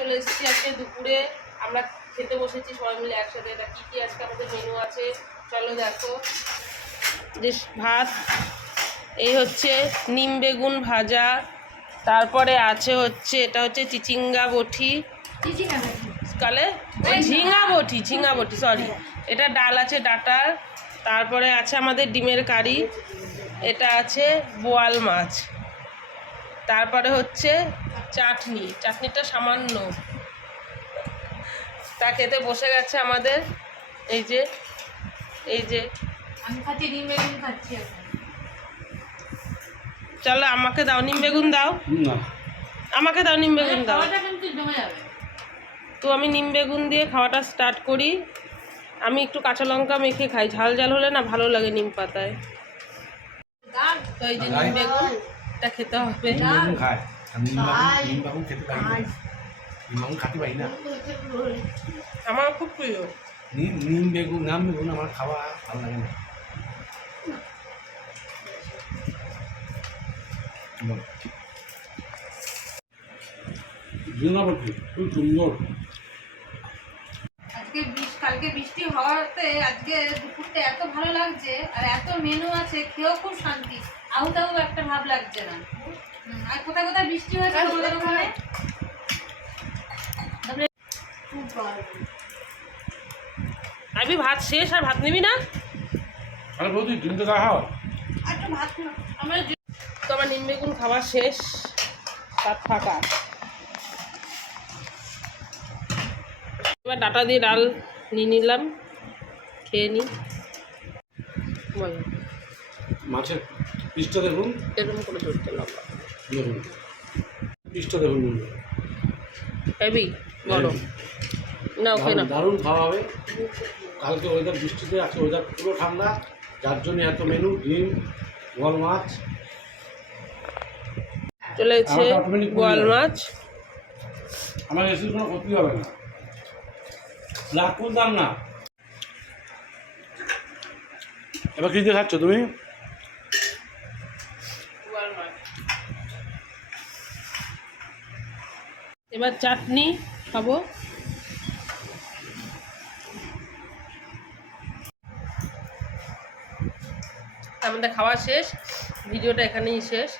চলে এসেছি আজকে দুপুরে। আমরা খেতে বসেছি সবাই মিলে একসাথে। এটা কী কী আজকে আমাদের মেনু আছে? চলো দেখো। যে ভাত এই হচ্ছে নিম বেগুন ভাজা তারপরে আছে হচ্ছে এটা হচ্ছে চিচিঙ্গা বটি। কালে? ঝিঙা। বটি ঝিঙা বটি সরি এটা ডাল আছে ডাটার তারপরে আছে আমাদের ডিমের কারি। এটা আছে বোয়াল মাছ। তারপরে হচ্ছে চাটনি চাটনিটা সামান্য। তা খেতে বসে গেছে আমাদের। এই যে এই যে। চলো আমাকে দাও নিম বেগুন দাও। আমাকে দাও নিম বেগুন দাও। তো আমি নিম বেগুন দিয়ে খাওয়াটা স্টার্ট করি। আমি একটু কাঁচা লঙ্কা মেখে খাই। ঝাল ঝাল হলে না ভালো লাগে নিম পাতায়। তো এই যে নিম বেগুন এটা খেতে হবে। খেতে পারি না খেতে পারি না আমার খুব প্রিয় নিম নিম বেগুন নাম বেগুন আমার খাওয়া ভালো লাগে না খুব সুন্দর আজকে বৃষ্টি কালকে বৃষ্টি হওয়াতে আজকে দুপুরটা এত ভালো লাগছে আর এত মেনু আছে খেয়েও খুব শান্তি। আহু তাহু একটা ভাব লাগছে না। আর কোথায় কোথায় বৃষ্টি হয়েছে তোমাদের ওখানে? আমি ভাত শেষ আর ভাত নিবি না? আরে বৌদি ডিমটা খাও। ভাত না তো আমার নিম বেগুন খাওয়া শেষ। ভাত ফাঁকা। এবার ডাটা দিয়ে ডাল নিয়ে নিলাম। খেয়ে নিই বলো। মাছের পিসটা দেখুন এরকম করে ধরতে লম্বা দেখুন পিসটা দেখুন হেভি বড় না ওকে না। দারুণ- খাওয়া হবে। কালকে ওয়েদার বৃষ্টিতে আছে ওয়েদার পুরো ঠান্ডা। যার জন্য এত মেনু ডিম বল মাছ চলে এসেছে করে মাছ আমার এসির কোনো ক্ষতি হবে না। লাখ দাম না। এবার কি দিয়ে খাচ্ছ তুমি বোয়াল মাছ এবার চাটনি খাব। আমাদের খাওয়া শেষ ভিডিওটা এখানেই শেষ।